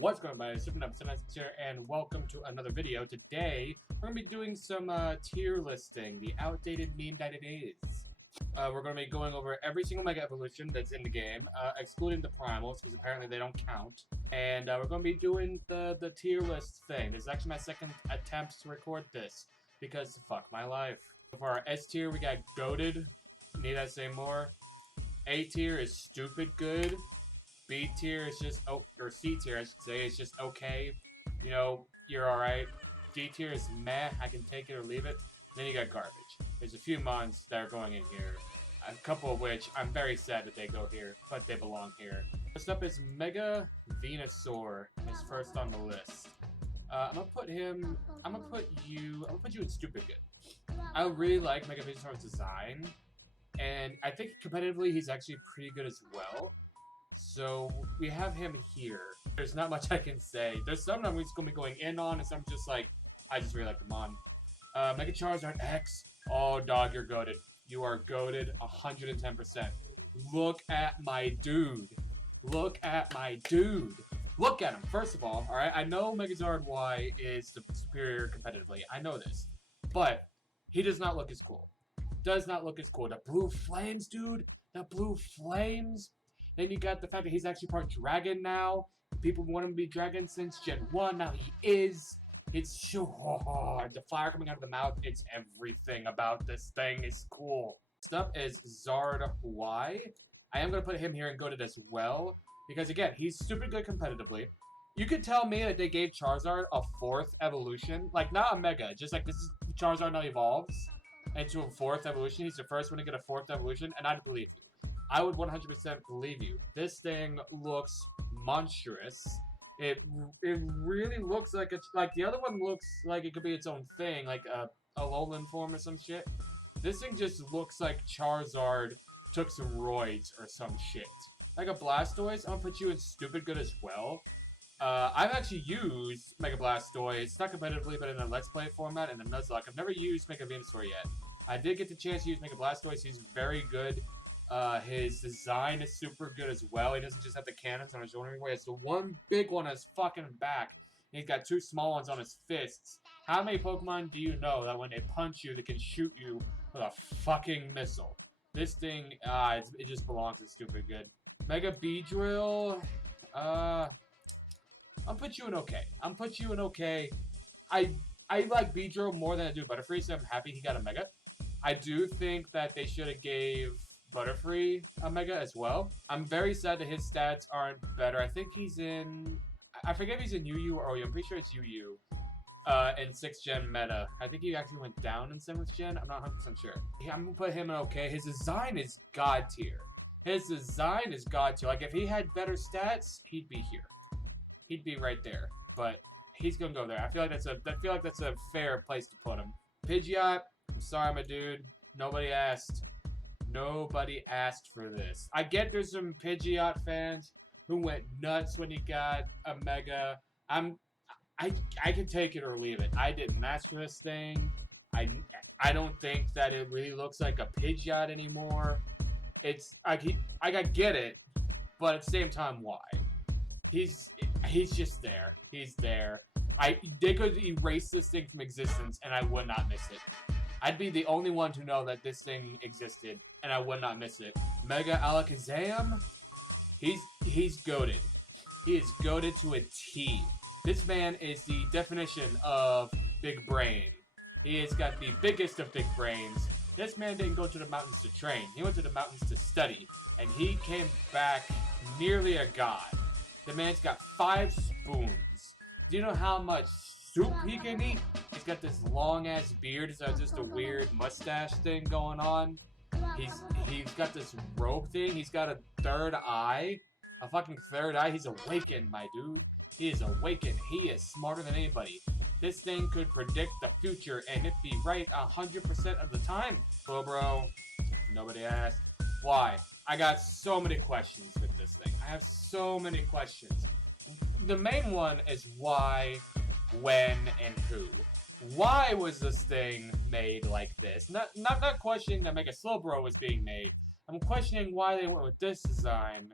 What's going on, guys? Super here, and welcome to another video. Today, we're going to be doing some tier listing, the outdated meme that it is. We're going to be going over every single Mega Evolution that's in the game, excluding the Primals, because apparently they don't count. And we're going to be doing the tier list thing. This is actually my second attempt to record this, because fuck my life. For our S tier, we got Goated. Need I say more? A tier is stupid good. B tier is just, or C tier I should say, is just okay. You know, you're alright. D tier is meh, I can take it or leave it. Then you got garbage. There's a few mons that are going in here. A couple of which, I'm very sad that they go here, but they belong here. First up is Mega Venusaur, is first on the list. I'm gonna put you in stupid good. I really like Mega Venusaur's design, and I think competitively he's actually pretty good as well. So, we have him here. There's not much I can say. There's some I'm just going to be going in on, and some just like, I just really like them on. Mega Charizard X. Oh, dog, you're goated. You are goated 110%. Look at my dude. Look at my dude. Look at him, first of all, alright? I know Megazord Y is the superior competitively. I know this. But, he does not look as cool. Does not look as cool. The blue flames, dude. The blue flames. Then you got the fact that he's actually part dragon now. People want him to be dragon since Gen 1. Now he is. It's sure. The fire coming out of the mouth. It's everything about this thing is cool. Next up is Zard Y. I am going to put him here and Goated as well. Because again, he's super good competitively. You could tell me that they gave Charizard a 4th evolution. Like, not a Mega. Just like this is Charizard now evolves into a 4th evolution. He's the first one to get a 4th evolution. And I'd believe you. I would 100% believe you. This thing looks monstrous. It really looks like it's like the other one looks like it could be its own thing, like a Alolan form or some shit. This thing just looks like Charizard took some roids or some shit. Like a Blastoise, I'm gonna put you in stupid good as well. I've actually used Mega Blastoise, not competitively, but in a Let's Play format in the Nuzlocke. I've never used Mega Venusaur yet. I did get the chance to use Mega Blastoise. He's very good. His design is super good as well. He doesn't just have the cannons on his shoulder anymore. He has the one big one on his fucking back. And he's got 2 small ones on his fists. How many Pokemon do you know that when they punch you, they can shoot you with a fucking missile? This thing, it just belongs in stupid good. Mega Beedrill, I'll put you in okay. I'm put you in okay. I like Beedrill more than I do Butterfree, so I'm happy he got a Mega. I do think that they should have gave Butterfree a Mega as well. I'm very sad that his stats aren't better. I think he's in... I forget if he's in UU or OU. I'm pretty sure it's UU. In 6th Gen meta. I think he actually went down in 7th Gen. I'm not 100% sure. Yeah, I'm gonna put him in okay. His design is god tier. His design is god tier. Like, if he had better stats, he'd be here. He'd be right there. But he's gonna go there. I feel like that's a fair place to put him. Pidgeot, I'm sorry, my dude. Nobody asked. Nobody asked for this. I get there's some Pidgeot fans who went nuts when he got a Mega. I can take it or leave it. I didn't ask for this thing. I don't think that it really looks like a Pidgeot anymore. It's I get it, but at the same time, why? He's just there. He's there. They could erase this thing from existence, and I would not miss it. I'd be the only one to know that this thing existed, and I would not miss it. Mega Alakazam, he's goated. He is goated to a T. This man is the definition of big brain. He has got the biggest of big brains. This man didn't go to the mountains to train. He went to the mountains to study, and he came back nearly a god. The man's got 5 spoons. Do you know how much soup he can eat? He's got this long-ass beard, so just a weird mustache thing going on. He's got this robe thing. He's got a 3rd eye. A fucking 3rd eye. He's awakened, my dude. He is awakened. He is smarter than anybody. This thing could predict the future, and it'd be right 100% of the time. Bro, nobody asked. Why? I got so many questions with this thing. I have so many questions. The main one is why, when, and who. Why was this thing made like this? Not questioning that Mega Slowbro was being made. I'm questioning why they went with this design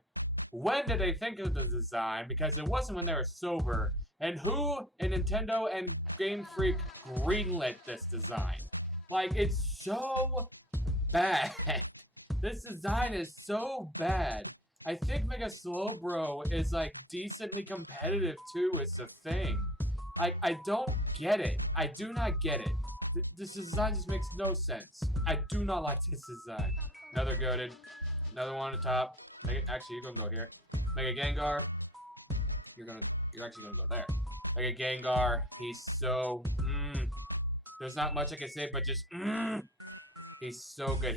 when did they think of the design? Because it wasn't when they were sober. And who in Nintendo and Game Freak greenlit this design? Like, it's so bad. This design is so bad. I think Mega Slowbro is, like, decently competitive, too, is the thing. Like, I don't get it. I do not get it. This design just makes no sense. I do not like this design. Another goated. Another one on the top. Actually, you're gonna go here. Mega Gengar. You're actually gonna go there. Mega Gengar. He's so. There's not much I can say, but just. He's so good.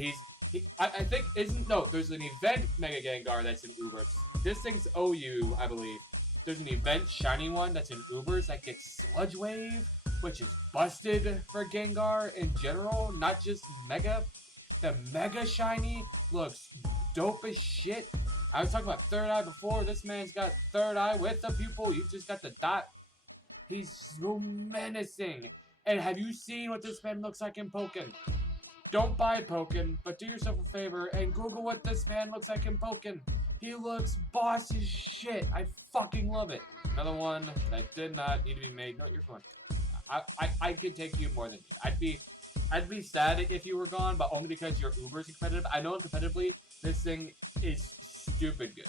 I think there's an event Mega Gengar that's in Ubers. This thing's OU, I believe. There's an event shiny one that's in Ubers that gets Sludge Wave, which is busted for Gengar in general, not just Mega. The Mega Shiny looks dope as shit. I was talking about Third Eye before. This man's got Third Eye with the pupil. You just got the dot. He's so menacing. And have you seen what this man looks like in Pokken? Don't buy Pokken, but do yourself a favor and Google what this man looks like in Pokken. He looks boss as shit. I fucking love it. Another one that did not need to be made. No, you're gone. I could take you more than you. I'd be sad if you were gone, but only because your Uber's competitive. I know competitively, this thing is stupid good.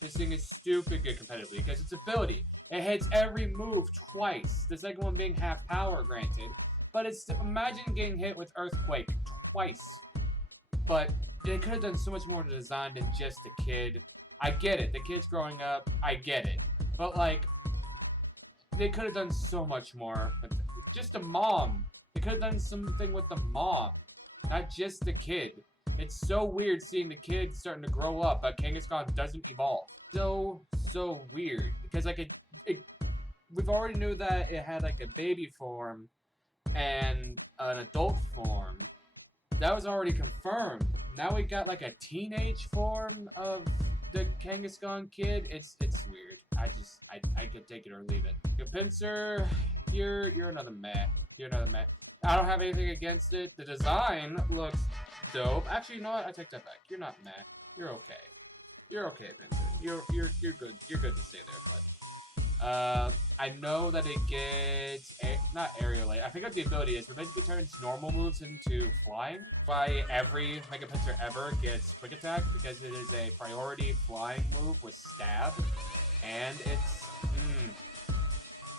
This thing is stupid good competitively because its ability. It hits every move twice. The second one being half power, granted. But it's, imagine getting hit with Earthquake twice. But they could have done so much more to design than just a kid. I get it. The kid's growing up. I get it. But, like, they could have done so much more. Just a mom. They could have done something with the mom. Not just the kid. It's so weird seeing the kid starting to grow up, but Kangaskhan doesn't evolve. So weird. Because, like, we've already knew that it had, like, a baby form and an adult form. That was already confirmed. Now we got like a teenage form of the Kangaskhan kid. It's weird. I could take it or leave it. Pinsir, you're another meh. You're another meh. I don't have anything against it. The design looks dope. Actually, you know what? I take that back. You're not meh. You're okay. You're okay, Pinsir. You're good. You're good to stay there, but. I know that it gets, not aerial, I forget what the ability is, but basically turns normal moves into flying. By every Mega Pinsir ever gets Quick Attack, because it is a priority flying move with Stab, and it's,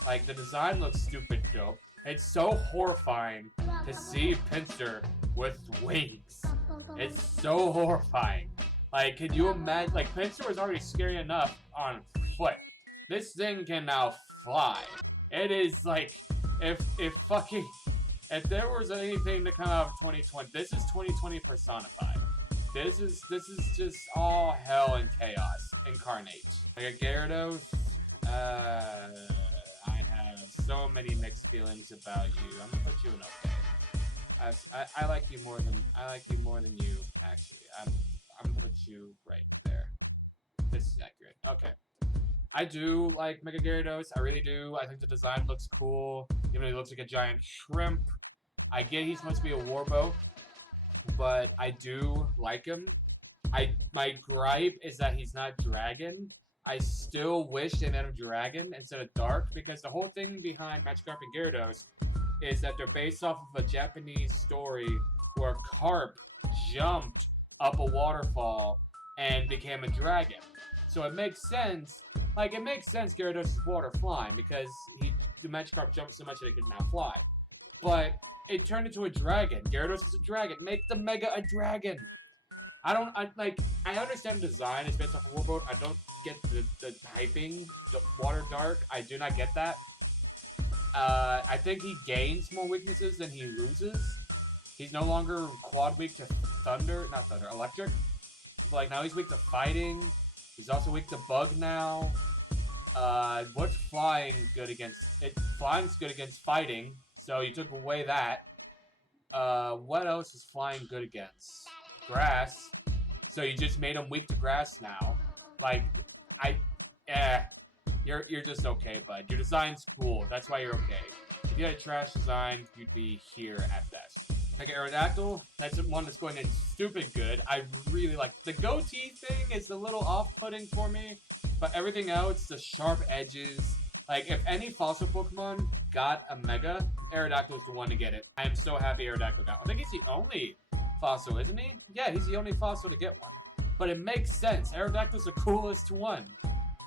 like, the design looks stupid dope. It's so horrifying to see Pinsir with wings. It's so horrifying. Like, can you imagine, like, Pinsir was already scary enough on foot. This thing can now fly. It is like, if there was anything to come out of 2020, this is 2020 personified. This is just all hell and chaos incarnate. Like a Gyarados, I have so many mixed feelings about you. I'm gonna put you in okay. I like you more than you actually. I'm gonna put you right there. This is accurate. Okay. I do like Mega Gyarados, I really do. I think the design looks cool, even though he looks like a giant shrimp. I get he's supposed to be a warboat, but I do like him. My gripe is that he's not dragon. I still wish they made him dragon instead of dark, because the whole thing behind Magikarp and Gyarados is that they're based off of a Japanese story where Carp jumped up a waterfall and became a dragon. So it makes sense. Like, it makes sense Gyarados is water flying, because the Magikarp jumped so much that it could now fly. But it turned into a dragon. Gyarados is a dragon. Make the Mega a dragon. I understand the design is based off a warboat. I don't get the typing, the water dark. I do not get that. I think he gains more weaknesses than he loses. He's no longer quad weak to electric. But, like, now he's weak to fighting. He's also weak to bug now. What's flying good against? Flying's good against fighting, so you took away that. What else is flying good against? Grass. So you just made him weak to grass now. Like, you're just okay, bud. Your design's cool. That's why you're okay. If you had a trash design, you'd be here at best. Mega Aerodactyl, that's one that's going in stupid good. I really like the goatee thing is a little off-putting for me, but everything else, the sharp edges. Like, if any fossil Pokemon got a Mega, Aerodactyl is the one to get it. I am so happy Aerodactyl got. I think he's the only fossil, isn't he? Yeah, he's the only fossil to get one. But it makes sense. Aerodactyl's the coolest one.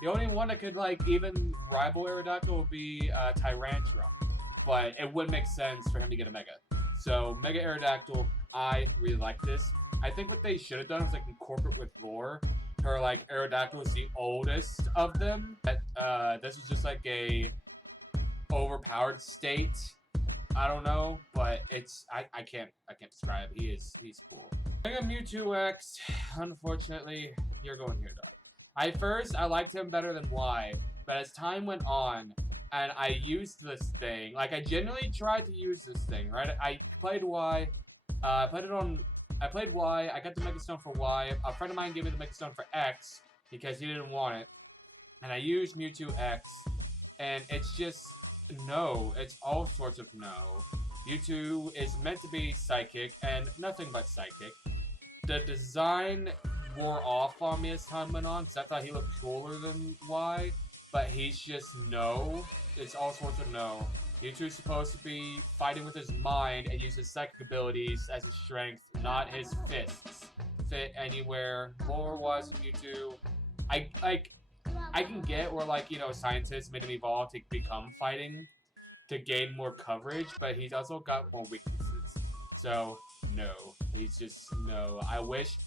The only one that could, like, even rival Aerodactyl would be Tyrantrum. But it would make sense for him to get a Mega. So, Mega Aerodactyl, I really like this. I think what they should have done was, like, incorporate with Roar. Or, like, Aerodactyl is the oldest of them. This is just, like, a overpowered state. I don't know, but it's... I can't describe. He's cool. Mega Mewtwo X, unfortunately, you're going here, dog. I liked him better than Y, but as time went on, and I used this thing. Like, I genuinely tried to use this thing, right? I played Y. I played Y. I got the Mega Stone for Y. A friend of mine gave me the Mega Stone for X because he didn't want it. And I used Mewtwo X. And it's just no. It's all sorts of no. Mewtwo is meant to be Psychic and nothing but Psychic. The design wore off on me as time went on because I thought he looked cooler than Y. But he's just no. It's all sorts of no. Mewtwo's supposed to be fighting with his mind and use his psychic abilities as his strength, not his fists. Fit anywhere. Lore-wise, Mewtwo, I can get where, like, you know, scientists made him evolve to become fighting to gain more coverage, but he's also got more weaknesses. So, no. He's just no. I wish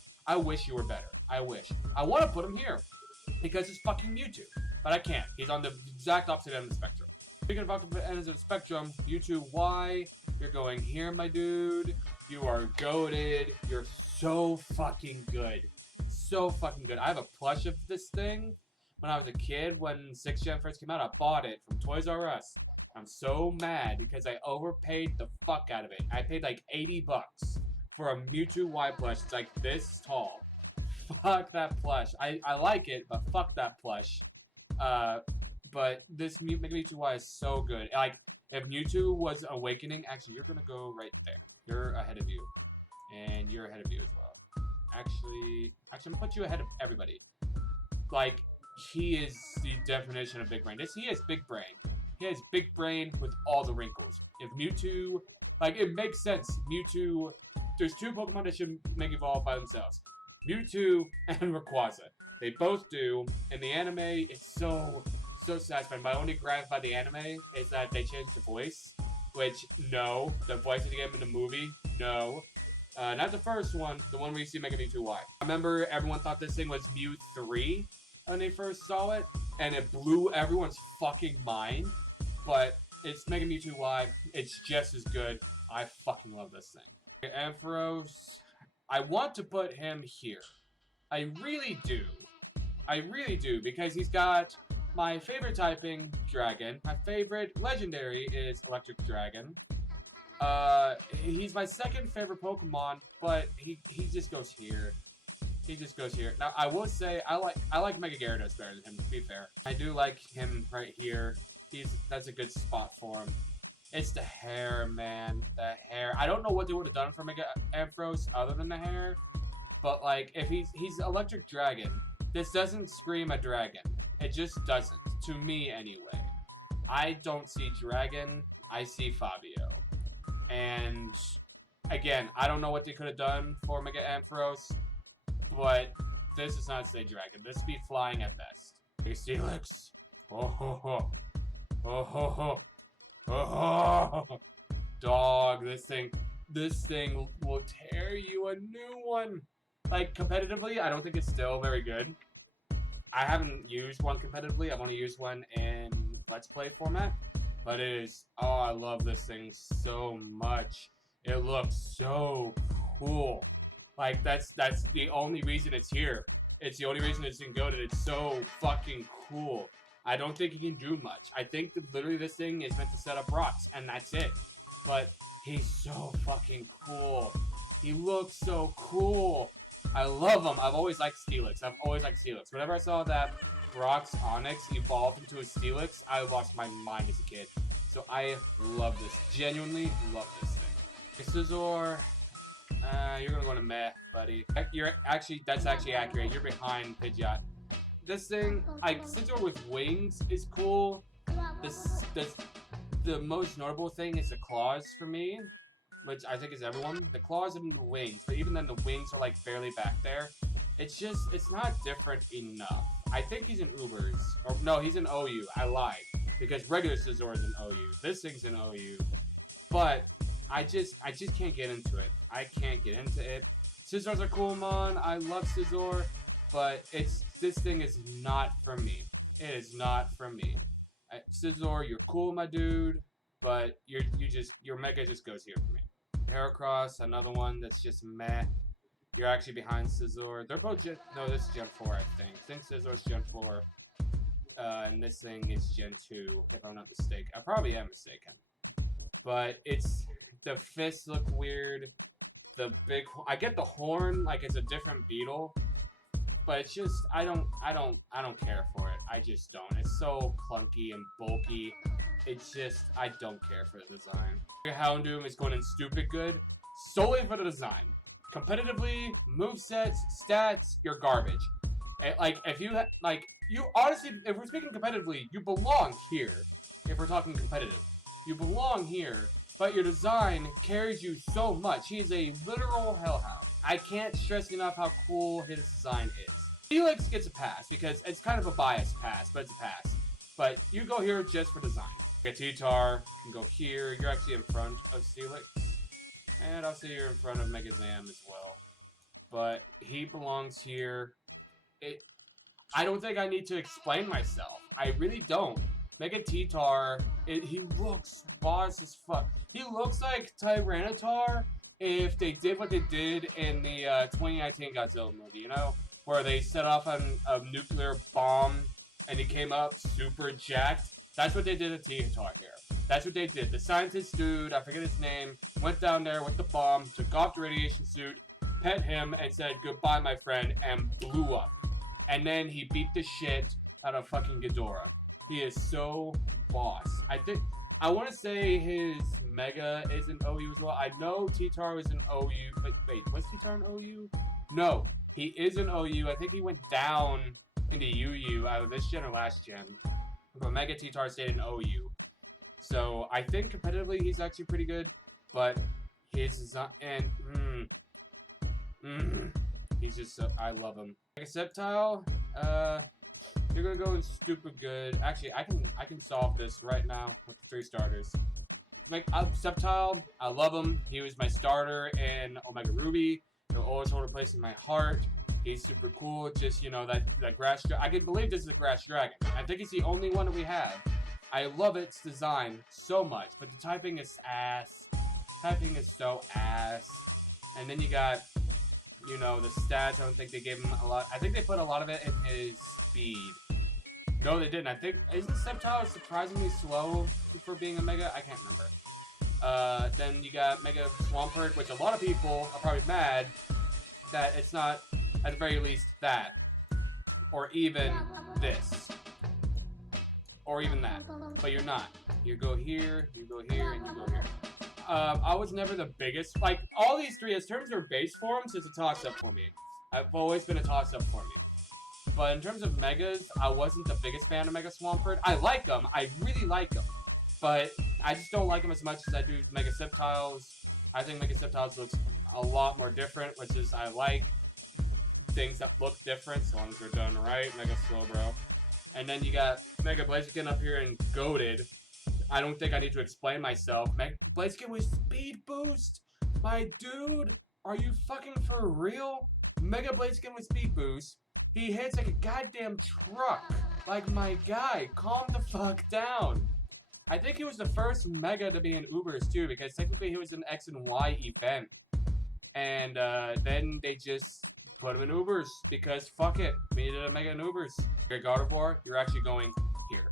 you were better. I wish. I want to put him here because it's fucking Mewtwo. But I can't. He's on the exact opposite end of the spectrum. Speaking of opposite ends of the spectrum, Mewtwo Y, you're going here, my dude. You are goated. You're so fucking good. So fucking good. I have a plush of this thing. When I was a kid, when 6th Gen first came out, I bought it from Toys R Us. I'm so mad because I overpaid the fuck out of it. I paid like $80 for a Mewtwo Y plush. It's like this tall. Fuck that plush. I like it, but fuck that plush. But this Mega Mewtwo Y is so good. Like, if Mewtwo was awakening, actually, you're gonna go right there. You're ahead of you. And you're ahead of you as well. Actually, I'm gonna put you ahead of everybody. Like, he is the definition of big brain. He has big brain. He has big brain with all the wrinkles. If Mewtwo, like, it makes sense. Mewtwo, there's two Pokemon that should make evolve by themselves. Mewtwo and Rayquaza. They both do. In the anime, it's so satisfying. My only gripe by the anime is that they changed the voice. Which, no. The voice of the game in the movie, no. Not the first one, the one where you see Mega Mewtwo Y. I remember everyone thought this thing was Mew 3 when they first saw it, and it blew everyone's fucking mind. But it's Mega Mewtwo Y. It's just as good. I fucking love this thing. Ampharos, I want to put him here. I really do. I really do, because he's got my favorite typing, Dragon. My favorite legendary is Electric Dragon. He's my second favorite Pokemon, but he just goes here. He just goes here. Now, I will say, I like Mega Gyarados better than him, to be fair. I do like him right here. That's a good spot for him. It's the hair, man. The hair. I don't know what they would have done for Mega Ampharos other than the hair. But, like, if he's Electric Dragon, this doesn't scream a dragon. It just doesn't. To me, anyway. I don't see Dragon. I see Fabio. And, again, I don't know what they could have done for Mega Ampharos. But this does not say Dragon. This be flying at best. Hey, Steelix. Oh, ho, ho. Oh, ho, ho. Oh, ho, ho. Dog, this thing will tear you a new one. Like, competitively, I don't think it's still very good. I haven't used one competitively. I've only used one in Let's Play format. But it is... Oh, I love this thing so much. It looks so cool. Like, that's the only reason it's here. It's the only reason it's in goated. It's so fucking cool. I don't think he can do much. I think that literally this thing is meant to set up rocks, and that's it. But he's so fucking cool. He looks so cool. I love him. I've always liked Steelix. Whenever I saw that Brock's Onyx evolved into a Steelix, I lost my mind as a kid. So I love this. Genuinely love this thing. Scizor, you're gonna go to meh, buddy. That's actually accurate. You're behind Pidgeot. This thing, like, Scizor with wings is cool. The most notable thing is the claws for me, which I think is everyone. The claws and the wings, but even then the wings are like barely back there. It's not different enough. I think he's in Ubers. Or no, he's in OU. I lied. Because regular Scizor is in OU. This thing's in OU. But I just can't get into it. I can't get into it. Scizor's a cool mon. I love Scizor. But this thing is not for me. It is not for me. Scizor, you're cool, my dude. But your mega just goes here for me. Heracross, another one that's just meh. You're actually behind Scizor. They're both no, this is Gen 4, I think. I think Scizor's Gen 4. And this thing is Gen 2, if I'm not mistaken. I probably am mistaken. But the fists look weird. I get the horn like it's a different beetle. But it's just, I don't care for it. I just don't. It's so clunky and bulky. It's just, I don't care for the design. Houndoom is going in stupid good, solely for the design. Competitively, movesets, stats, you're garbage. You honestly, if we're speaking competitively, you belong here. If we're talking competitive, you belong here. But your design carries you so much. He is a literal hellhound. I can't stress enough how cool his design is. Felix gets a pass because it's kind of a biased pass, but it's a pass. But you go here just for design. Titar can go here. You're actually in front of Steelix. And I'll say you're in front of Megazam as well. But he belongs here. I don't think I need to explain myself. I really don't. Megatitar, he looks boss as fuck. He looks like Tyranitar if they did what they did in the 2019 Godzilla movie, you know? Where they set off a nuclear bomb and he came up super jacked. That's what they did at Titar here. That's what they did. The scientist dude, I forget his name, went down there with the bomb, took off the radiation suit, pet him, and said, "Goodbye, my friend," and blew up. And then he beat the shit out of fucking Ghidorah. He is so boss. I want to say his Mega is in OU as well. I know Titar was in OU, but wait, was Titar in OU? No, he is in OU. I think he went down into UU out of this gen or last gen. But Mega Titar stayed in OU. So I think competitively he's actually pretty good, but his design he's just so, I love him. Mega Sceptile, you're gonna go in stupid good. Actually, I can solve this right now with the 3 starters. Sceptile, I love him. He was my starter in Omega Ruby. He'll always hold a place in my heart. He's super cool. Just, you know, that grass dragon. I can believe this is a grass dragon. I think it's the only one that we have. I love its design so much, but the typing is ass. Typing is so ass. And then you got, you know, the stats. I don't think they gave him a lot. I think they put a lot of it in his speed. No, they didn't. I think, isn't Sceptile surprisingly slow for being a Mega? I can't remember. Then you got Mega Swampert, which a lot of people are probably mad that it's not, at the very least, that. Or even this. Or even that. But you're not. You go here, and you go here. I was never the biggest. Like, all these 3 as terms of base forms, it's a toss-up for me. I've always been a toss-up for me. But in terms of Megas, I wasn't the biggest fan of Mega Swampert. I like them. I really like them. But I just don't like them as much as I do Mega Sceptiles. I think Mega Sceptiles looks a lot more different, which is I like things that look different, as long as they're done right. Mega Slowbro. And then you got Mega Blaziken up here and goated. I don't think I need to explain myself. Blaziken with speed boost? My dude, are you fucking for real? Mega Blaziken with speed boost. He hits like a goddamn truck. Like, my guy, calm the fuck down. I think he was the first Mega to be in Ubers too, because technically he was an X and Y event. And then they just put him in Ubers, because fuck it, we needed a Mega in Ubers. Your Gardevoir, you're actually going here.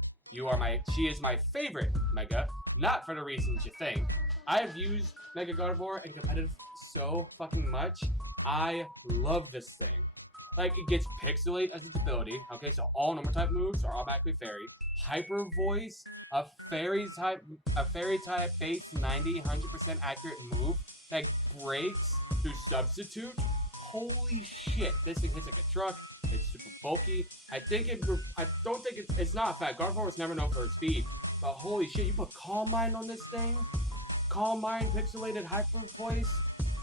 She is my favorite Mega, not for the reasons you think. I have used Mega Gardevoir in competitive so fucking much. I love this thing. Like, it gets Pixelate as its ability. Okay, so all normal type moves are automatically Fairy. Hyper Voice, a fairy type base 90, 100% accurate move. that breaks through substitute. Holy shit, this thing hits like a truck. It's super bulky. I don't think it's not fat. Gardevoir was never known for its speed. But holy shit, you put Calm Mind on this thing? Calm Mind, Pixelated, Hyper Voice?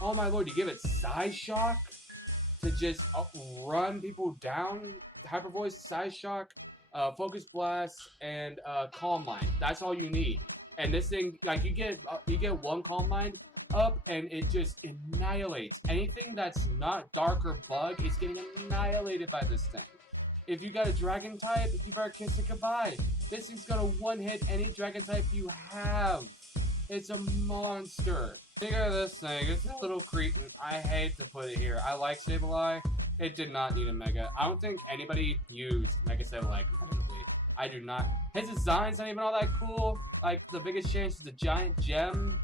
Oh my lord, you give it Size Shock to just run people down? Hyper Voice, Size Shock, Focus Blast, and Calm Mind. That's all you need. And this thing, like, you get one Calm Mind up, and it just annihilates. Anything that's not Dark or Bug is getting annihilated by this thing. If you got a Dragon type, you better kiss it goodbye. This thing's gonna one-hit any Dragon type you have. It's a monster. Think of this thing. It's a little cretin. I hate to put it here. I like Sableye. It did not need a Mega. I don't think anybody used Mega Sableye competitively. I do not. His design's not even all that cool. Like, the biggest change is the giant gem.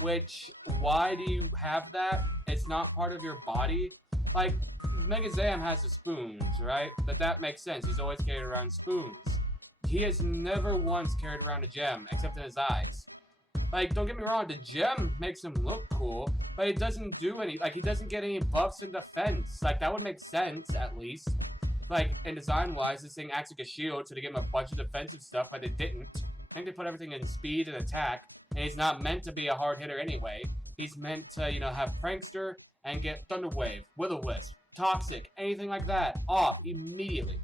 Which, why do you have that? It's not part of your body. Like, Mega Zam has the spoons, right? But that makes sense. He's always carried around spoons. He has never once carried around a gem, except in his eyes. Like, don't get me wrong, the gem makes him look cool, but it doesn't do any, like, he doesn't get any buffs in defense. Like, that would make sense, at least. Like, and design-wise, this thing acts like a shield, so they give him a bunch of defensive stuff, but they didn't. I think they put everything in speed and attack, and he's not meant to be a hard hitter anyway. He's meant to, you know, have Prankster and get Thunder Wave, Will-O-Wisp, Toxic, anything like that, off immediately.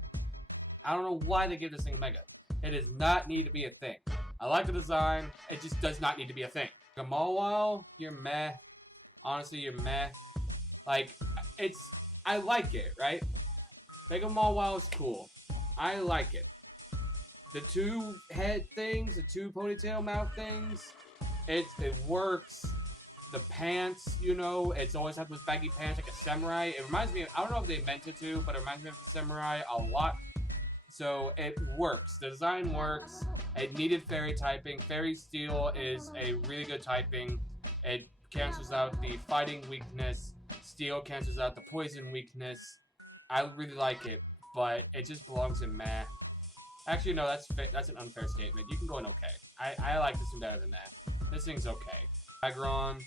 I don't know why they give this thing a Mega. It does not need to be a thing. I like the design, it just does not need to be a thing. Like a Mawile, you're meh. Honestly, you're meh. Like, I like it, right? Mega Mawile is cool. I like it. The two head things, the two ponytail mouth things, it works. The pants, you know, it's always had those baggy pants like a samurai. It reminds me of, I don't know if they meant it to, but it reminds me of the samurai a lot. So it works. The design works. It needed Fairy typing. Fairy Steel is a really good typing. It cancels out the fighting weakness. Steel cancels out the poison weakness. I really like it, but it just belongs in meh. Actually, no, that's an unfair statement. You can go in okay. I like this one better than that. This thing's okay. Aggron.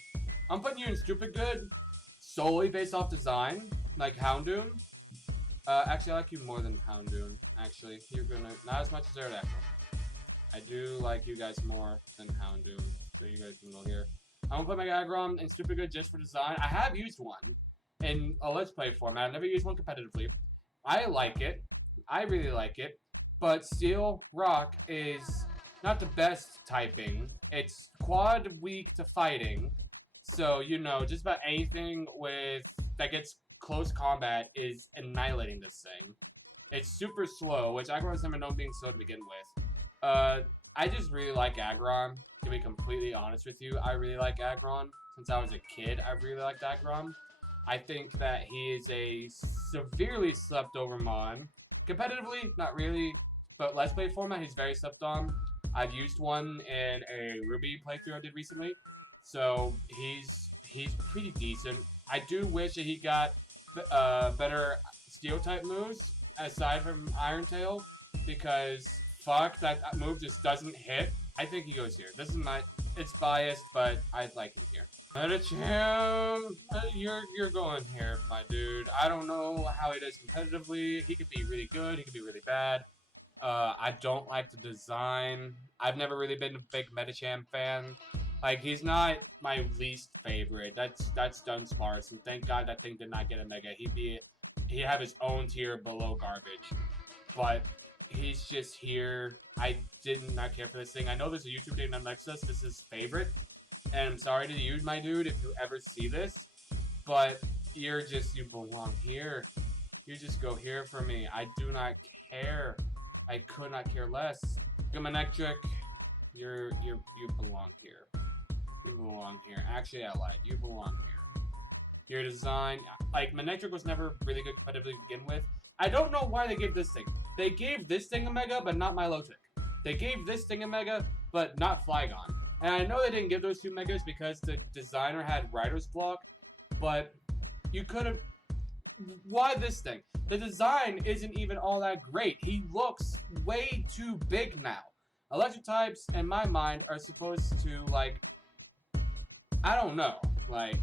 I'm putting you in stupid good solely based off design, like Houndoom. Actually, I like you more than Houndoom. Actually, you're gonna not as much as Aerodactyl. I do like you guys more than Houndoom, so you guys can go here. I'm gonna put my Aggron in stupid good just for design. I have used one in a Let's Play format. I've never used one competitively. I like it. I really like it. But Steel Rock is not the best typing. It's quad weak to fighting. So, you know, just about anything that gets close combat is annihilating this thing. It's super slow, which Aggron's never known being slow to begin with. I just really like Aggron, to be completely honest with you. I really like Aggron. Since I was a kid, I really liked Aggron. I think that he is a severely slept over Mon. Competitively, not really, but Let's Play format, he's very slept on. I've used one in a Ruby playthrough I did recently, so he's pretty decent. I do wish that he got better Steel type moves aside from Iron Tail, because fuck, that move just doesn't hit. I think he goes here. This is it's biased, but I'd like him here. Medicham, you're going here, my dude. I don't know how he does competitively. He could be really good. He could be really bad. I don't like the design. I've never really been a big Medicham fan. Like, he's not my least favorite. That's Dunsparce, and thank God that thing did not get a Mega. He'd have his own tier below garbage. But he's just here. I did not care for this thing. I know there's a YouTube named Nexus. This is his favorite. And I'm sorry to you, my dude, if you ever see this. But you belong here. You just go here for me. I do not care. I could not care less. Manectric, you belong here. You belong here. Actually, I lied. You belong here. Your design, like, Manectric was never really good competitively to begin with. I don't know why they gave this thing. They gave this thing a Mega, but not Milotic. They gave this thing a Mega, but not Flygon. And I know they didn't give those two Megas because the designer had Writer's Block, but you could have... Why this thing? The design isn't even all that great. He looks way too big now. Electric types, in my mind, are supposed to, like... I don't know. Like,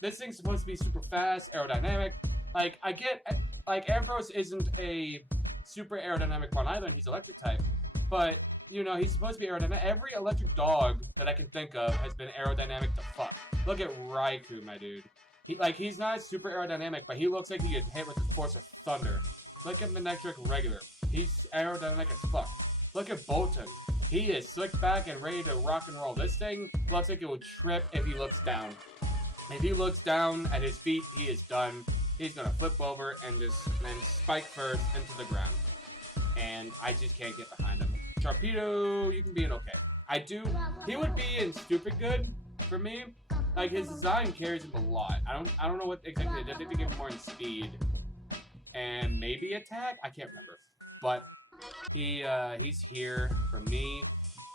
this thing's supposed to be super fast, aerodynamic. Like, I get, like, Ampharos isn't a super aerodynamic one either, and he's electric type. But, you know, he's supposed to be aerodynamic. Every electric dog that I can think of has been aerodynamic to fuck. Look at Raikou, my dude. He's not super aerodynamic, but he looks like he could hit with the force of thunder. Look at Manectric regular. He's aerodynamic as fuck. Look at Bolton. He is slick back and ready to rock and roll. This thing looks like it will trip if he looks down. If he looks down at his feet, he is done. He's gonna flip over and just spike first into the ground. And I just can't get behind him. Sharpedo, you can be an okay. He would be in stupid good for me. Like, his design carries him a lot. I don't know what exactly they did. I think they give him more in speed and maybe attack. I can't remember. But he's here for me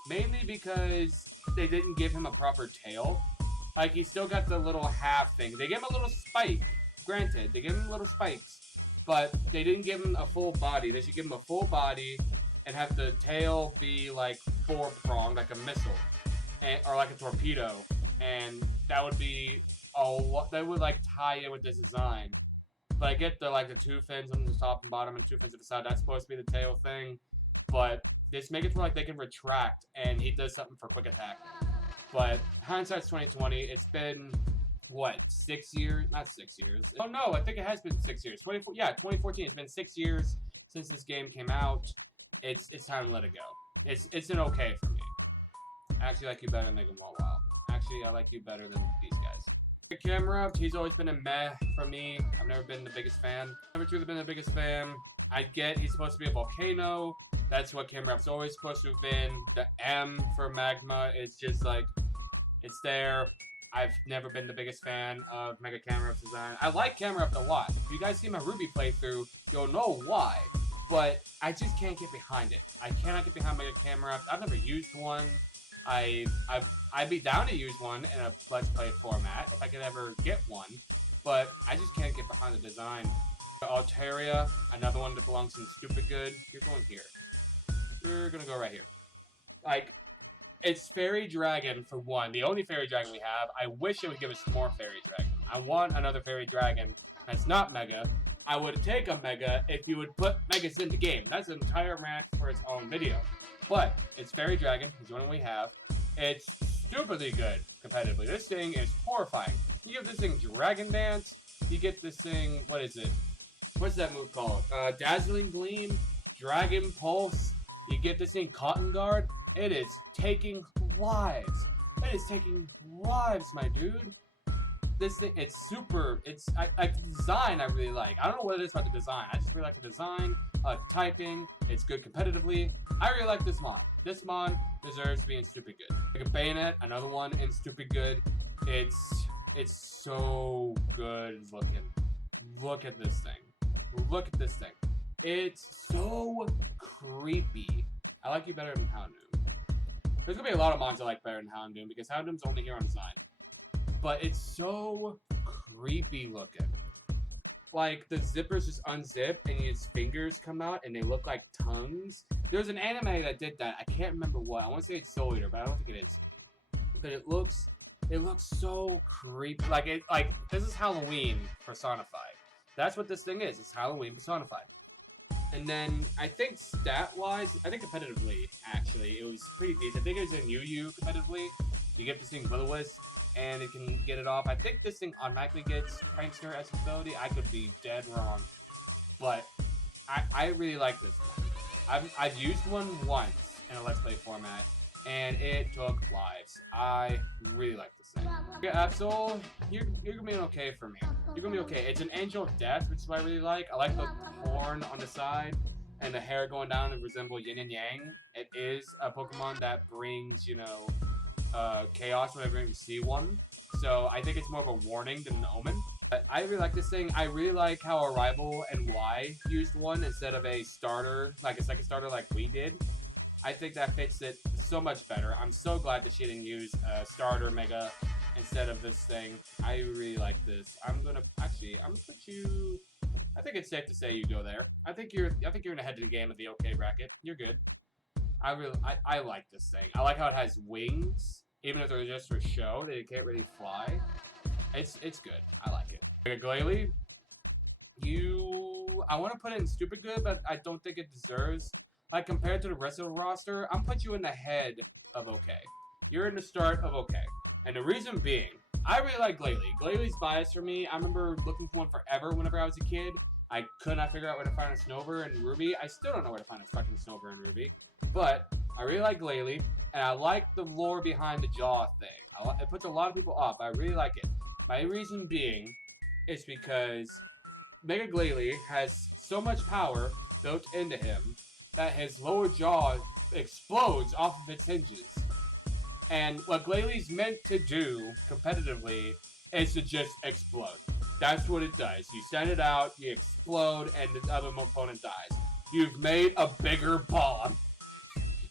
mainly because they didn't give him a proper tail. Like, he's still got the little half thing. They gave him a little spike. Granted, they gave him little spikes, but they didn't give him a full body. They should give him a full body and have the tail be like 4-pronged, like a missile, or like a torpedo. And that would be that would like tie in with this design. But I get the 2 fins on the top and bottom and 2 fins at the side. That's supposed to be the tail thing. But just make it where like they can retract and he does something for quick attack. But hindsight's 2020. It's been what, 6 years? Not 6 years. Oh no, I think it has been 6 years. 2014. It's been 6 years since this game came out. It's time to let it go. It's an okay for me. I actually like you better than Megan Wow. Actually, I like you better than these guys. Camerupt, he's always been a meh for me. I've never been the biggest fan. Never truly been the biggest fan. I get he's supposed to be a volcano. That's what Camerupt's always supposed to have been. The M for magma is just like, it's there. I've never been the biggest fan of Mega Camerupt's design. I like Camerupt a lot. If you guys see my Ruby playthrough, you'll know why. But I just can't get behind it. I cannot get behind Mega Camerupt. I've never used one. I'd be down to use one in a Let's Play format if I could ever get one, but I just can't get behind the design. Altaria, another one that belongs in Stupid Good. You're going here. You're gonna go right here. Like, it's Fairy Dragon for one. The only Fairy Dragon we have. I wish it would give us more Fairy Dragon. I want another Fairy Dragon that's not Mega. I would take a Mega if you would put Megas in the game. That's an entire rant for its own video. But it's Fairy Dragon, is the one we have. It's stupidly good competitively. This thing is horrifying. You give this thing Dragon Dance, you get this thing, what is it? What's that move called? Dazzling Gleam, Dragon Pulse. You get this thing Cotton Guard. It is taking lives. It is taking lives, my dude. This thing, it's super, the design I really like. I don't know what it is about the design. I just really like the design. I like the typing. It's good competitively. I really like this mon. This mon deserves to be in Stupid Good. Like a Bayonet, another one in Stupid Good. It's so good looking. Look at this thing. Look at this thing. It's so creepy. I like you better than Houndoom. There's gonna be a lot of mons I like better than Houndoom because Houndoom's only here on design. But it's so creepy looking. Like, the zippers just unzip and his fingers come out and they look like tongues. There's an anime that did that. I can't remember what. I want to say it's Soul Eater, but I don't think it is. But it looks so creepy. Like this is Halloween personified. That's what this thing is. It's Halloween personified. And then I think stat-wise, I think competitively, actually, it was pretty decent. I think it was in Yu competitively. You get this thing Will-O-Wisp, and it can get it off. I think this thing automatically gets Prankster as its ability. I could be dead wrong. But I really like this one. I've used one once in a Let's Play format, and it took lives. I really like this thing. Yeah, Absol, you're gonna be okay for me. You're gonna be okay. It's an Angel of Death, which is what I really like. I like the horn on the side and the hair going down to resemble Yin and Yang. It is a Pokemon that brings, you know, chaos whenever you see one. So I think it's more of a warning than an omen. But I really like this thing. I really like how Arrival and Y used one instead of a starter, like a second starter like we did. I think that fits it so much better. I'm so glad that she didn't use a starter Mega instead of this thing. I really like this. I'm gonna put you. I think it's safe to say you go there. I think you're in the head of the game of the OK bracket. You're good. I like this thing. I like how it has wings, even if they're just for show. They can't really fly. It's good. I like it. Mega Glalie, I want to put it in stupid good, but I don't think it deserves. Like, compared to the rest of the roster, I'm put you in the head of okay. You're in the start of okay. And the reason being, I really like Glalie. Glalie's biased for me. I remember looking for one forever whenever I was a kid. I could not figure out where to find a Snover and Ruby. I still don't know where to find a fucking Snover and Ruby. But I really like Glalie, and I like the lore behind the jaw thing. It puts a lot of people off. I really like it. My reason being is because Mega Glalie has so much power built into him that his lower jaw explodes off of its hinges. And what Glalie's meant to do competitively is to just explode. That's what it does. You send it out, you explode, and the other opponent dies. You've made a bigger bomb.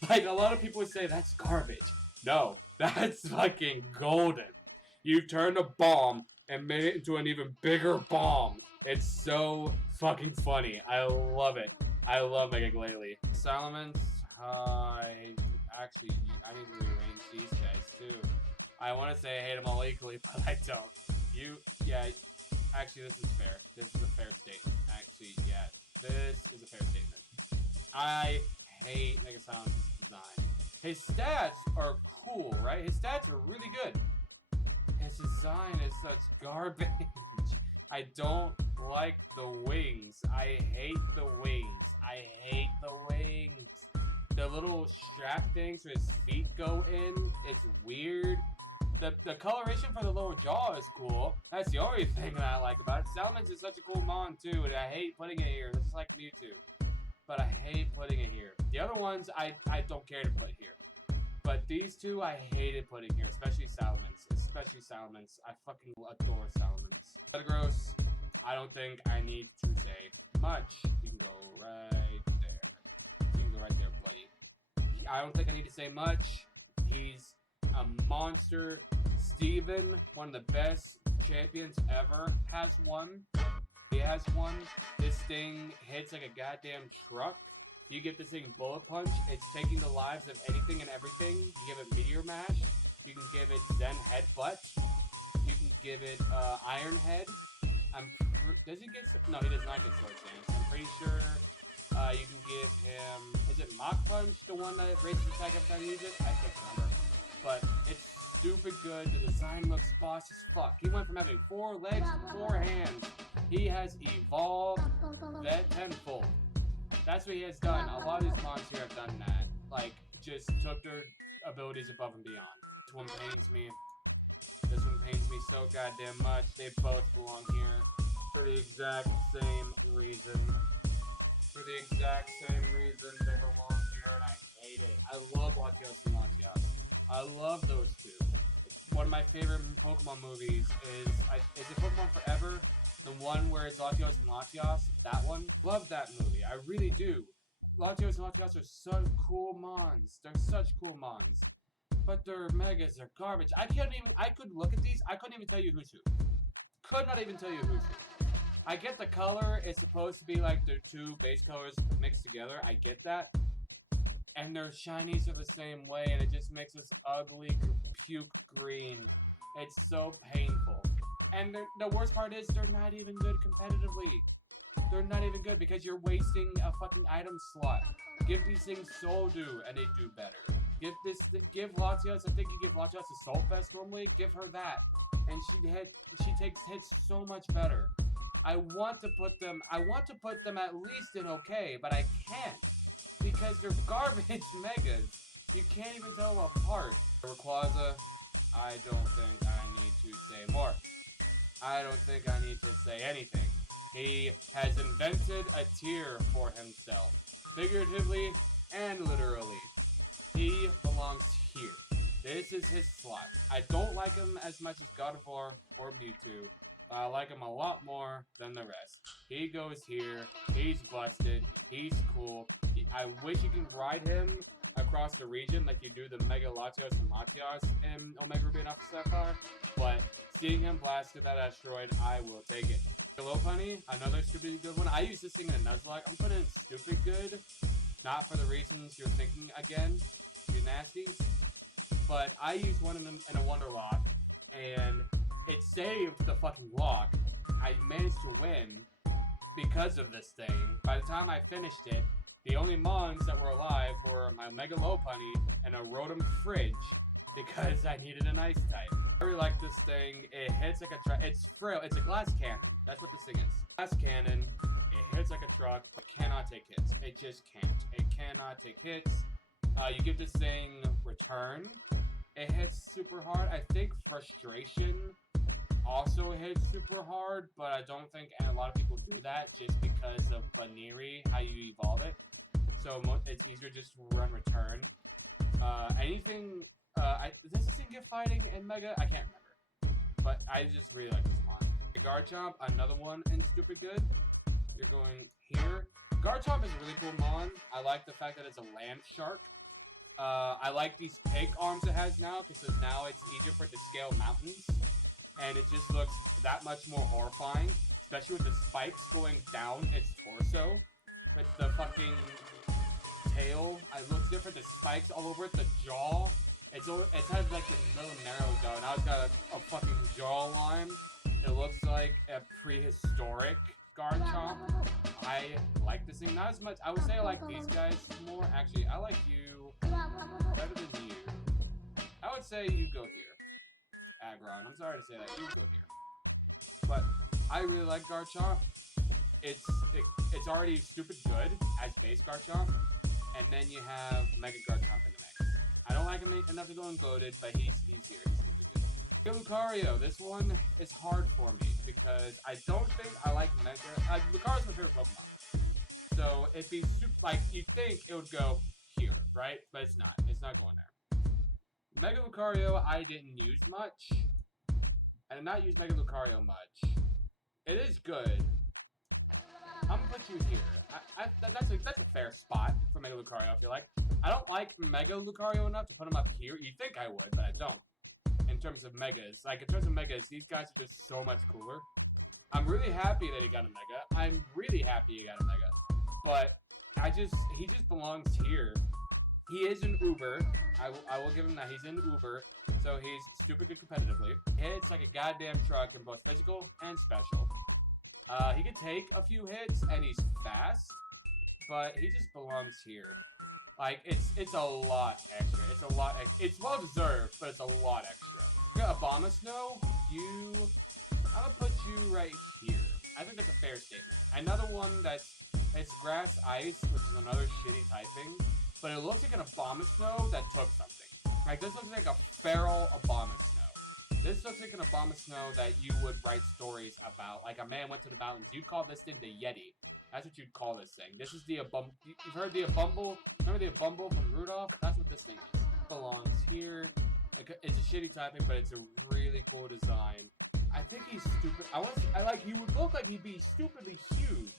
Like, a lot of people would say, that's garbage. No, that's fucking golden. You've turned a bomb and made it into an even bigger bomb. It's so fucking funny. I love it. I love Mega Glalie. Salamence, actually, I need to rearrange these guys too. I want to say I hate them all equally, but I don't. Actually, this is fair. This is a fair statement. Actually, yeah, this is a fair statement. I hate Mega Salamance's design. His stats are cool, right? His stats are really good. His design is such garbage. I don't like the wings. I hate the wings. I hate the wings. The little strap things where his feet go in is weird. The coloration for the lower jaw is cool. That's the only thing that I like about it. Salamence is such a cool mon too, and I hate putting it here. This is like Mewtwo. But I hate putting it here. The other ones I don't care to put here. But these two I hated putting here, especially Salamence. Especially Salamence. I fucking adore Salamence. Metagross, I don't think I need to say much. You can go right there. You can go right there, buddy. I don't think I need to say much. He's a monster. Steven, one of the best champions ever, has one. He has one. This thing hits like a goddamn truck. You give this thing Bullet Punch, it's taking the lives of anything and everything. You give it Meteor Mash. You can give it Zen Headbutt. You can give it Iron Head. Does he get... No, he does not get Sword Dance. I'm pretty sure you can give him... Is it Mach Punch, the one that raises attack every time you use it? I can't remember. But it's stupid good. The design looks boss as fuck. He went from having 4 legs to 4 hands. He has evolved that tenfold. That's what he has done. A lot of these mons here have done that. Like, just took their abilities above and beyond. This one pains me. This one pains me so goddamn much. They both belong here for the exact same reason. For the exact same reason they belong here, and I hate it. I love Latios and Latias. I love those two. One of my favorite Pokemon movies is it Pokemon Forever? The one where it's Latios and Latias? That one? Love that movie. I really do. Latios and Latias are such cool mons. They're such cool mons. But their megas are garbage. I could look at these, I couldn't even tell you who's who. Could not even tell you who's who. I get the color, it's supposed to be like their 2 base colors mixed together. I get that. And their shinies are the same way, and it just makes this ugly puke green. It's so painful. And the worst part is they're not even good competitively. They're not even good because you're wasting a fucking item slot. Give these things Soul Dew, and they do better. Give Latias, I think you give Latias a Soul Fest normally, give her that. And she takes hits so much better. I want to put them at least in okay, but I can't. Because they're garbage megas. You can't even tell them apart. Rayquaza, I don't think I need to say more. I don't think I need to say anything. He has invented a tier for himself. Figuratively and literally. He belongs here. This is his slot. I don't like him as much as Gardevoir or Mewtwo. But I like him a lot more than the rest. He goes here. He's busted. He's cool. I wish you can ride him across the region like you do the Mega Latios and Latias in Omega Ruby and Alpha Sapphire. But seeing him blast through that asteroid, I will take it. Lopunny, another stupid good one. I use this thing in a Nuzlocke. I'm putting in stupid good. Not for the reasons you're thinking again, you nasties. But I use one in a Wonderlock, and it saved the fucking block. I managed to win because of this thing. By the time I finished it, the only mons that were alive were my Mega Lopunny and a Rotom Fridge because I needed an Ice type. I really like this thing. It hits like a it's frail. It's a glass cannon. That's what this thing is. Glass cannon. It hits like a truck, but cannot take hits. It just can't. It cannot take hits. You give this thing return. It hits super hard. I think Frustration also hits super hard, but I don't think a lot of people do that just because of Baniri, how you evolve it. So it's easier just to run return. Anything, does this thing get fighting in Mega? I can't remember. But I just really like this mon. Garchomp, another one in Stupid Good. You're going here. Garchomp is a really cool mon. I like the fact that it's a land shark. I like these pig arms it has now, because now it's easier for it to scale mountains. And it just looks that much more horrifying, especially with the spikes going down its torso. With the fucking tail, it looks different. The spikes all over it, the jaw. It's had like the little narrow jaw. Now it's got a fucking jawline. It looks like a prehistoric Garchomp. I like this thing not as much. I would say I like these guys more. Actually, I like you better than you. I would say you go here. Aggron. I'm sorry to say that. You go here. But I really like Garchomp. It's already stupid good as base Garchomp. And then you have Mega Garchomp in the mix. I don't like him enough to go in goated, but he's here. He's stupid good. Lucario. This one is hard for me because I don't think I like Mega. Lucario's my favorite Pokemon. So it'd be like you'd think it would go here, right? But it's not. It's not going there. Mega Lucario I didn't use much. I did not use Mega Lucario much. It is good. I'm gonna put you here. That's a fair spot for Mega Lucario, I feel like. I don't like Mega Lucario enough to put him up here. You'd think I would, but I don't. In terms of Megas. Like, in terms of Megas, these guys are just so much cooler. I'm really happy that he got a Mega. I'm really happy he got a Mega. But, he just belongs here. He is an Uber. I will give him that. He's an Uber. So he's stupid good competitively. Hits like a goddamn truck in both physical and special. He could take a few hits, and he's fast. But he just belongs here. Like, it's a lot extra. It's a lot extra. It's well deserved, but it's a lot extra. Abomasnow, I'm gonna put you right here. I think that's a fair statement. Another one it's grass ice, which is another shitty typing, but it looks like an Abomasnow that took something. Like, this looks like a feral Abomasnow. This looks like an Abomasnow that you would write stories about. Like, a man went to the mountains. You'd call this thing the Yeti. That's what you'd call this thing. This is the You've heard the Abumble? Remember the Abumble from Rudolph? That's what this thing is. It belongs here. It's a shitty typing, but it's a really cool design. I think he's stupid. He would look like he'd be stupidly huge,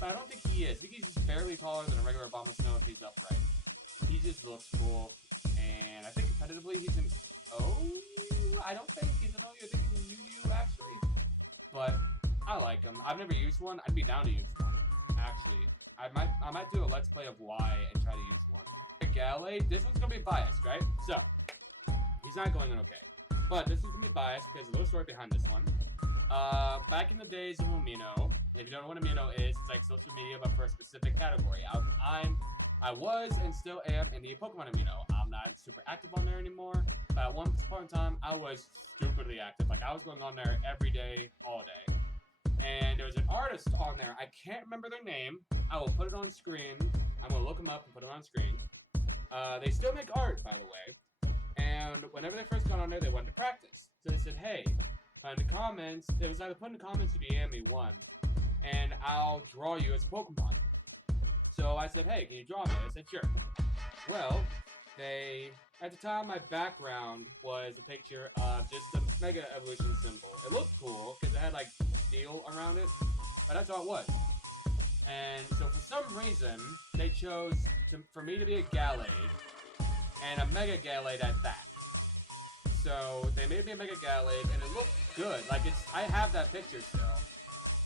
but I don't think he is. I think he's just barely taller than a regular Abomasnow if he's upright. He just looks cool, and I think competitively he's an O. I don't think he's an O. I think he's an UU actually, but I like him. I've never used one. I'd be down to use one. Actually, I might do a let's play of Y and try to use one. Gallade, this one's gonna be biased, right? So he's not going in okay, but this is gonna be biased because a little story behind this one. Back in the days of Amino, if you don't know what Amino is, it's like social media but for a specific category. I was and still am in the Pokemon Amino. I'm not super active on there anymore, but at one point in time, I was stupidly active. Like, I was going on there every day, all day. And there was an artist on there. I can't remember their name. I will put it on screen. I'm going to look them up and put it on screen. They still make art, by the way. And whenever they first got on there, they wanted to practice. So they said, hey, put in the comments. It was either put in the comments or DM me one. And I'll draw you as a Pokemon. So I said, hey, can you draw me? I said, sure. Well, at the time, my background was a picture of just a Mega Evolution symbol. It looked cool, because it had, like, steel around it, but that's all it was. And so for some reason, they chose for me to be a Gallade, and a Mega Gallade at that. So they made me a Mega Gallade, and it looked good. Like, I have that picture still.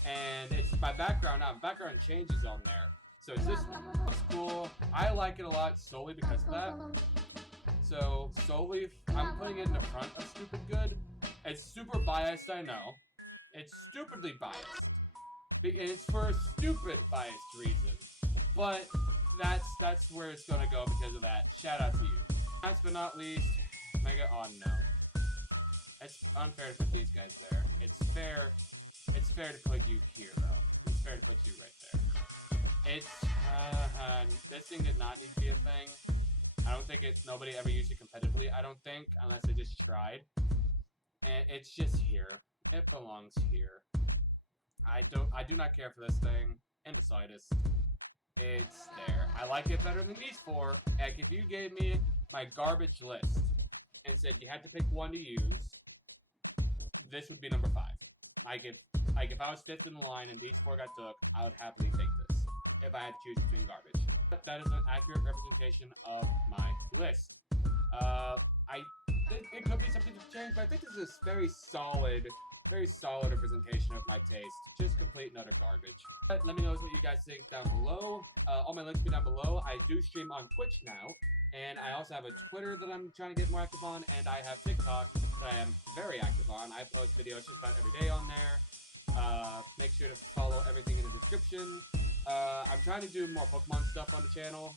And it's my background now. My background changes on there. So it's this one. It looks cool. I like it a lot solely because of that. So solely, I'm putting it in the front of Stupid Good. It's super biased, I know. It's stupidly biased. And it's for a stupid biased reason. But that's where it's gonna go because of that. Shout out to you. Last but not least, Mega. Oh no. It's unfair to put these guys there. It's fair to put you here though. It's fair to put you right there. It's this thing did not need to be a thing. I don't think nobody ever used it competitively, I don't think, unless they just tried. And it's just here. It belongs here. I do not care for this thing in the slightest. It's there. I like it better than these four. Like, if you gave me my garbage list and said you had to pick one to use, this would be number 5. Like if I was 5th in the line and these 4 got took, I would happily take this if I had to choose between garbage. But that is an accurate representation of my list. It could be something to change, but I think this is a very solid representation of my taste. Just complete and utter garbage. But let me know what you guys think down below. All my links will be down below. I do stream on Twitch now, and I also have a Twitter that I'm trying to get more active on, and I have TikTok that I am very active on. I post videos just about every day on there. Make sure to follow everything in the description. I'm trying to do more Pokemon stuff on the channel.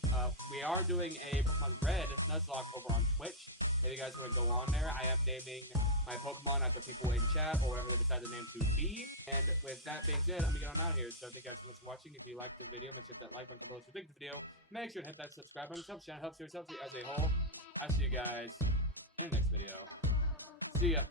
We are doing a Pokemon Red Nuzlocke over on Twitch. If you guys want to go on there, I am naming my Pokemon after people in chat or whatever they decide the name to be. And with that being said, I'm going to get on out here. So thank you guys so much for watching. If you liked the video, make sure to hit that like button below if you liked the video. Make sure to hit that subscribe button. It helps the channel, helps yourself as a whole. I'll see you guys in the next video. See ya.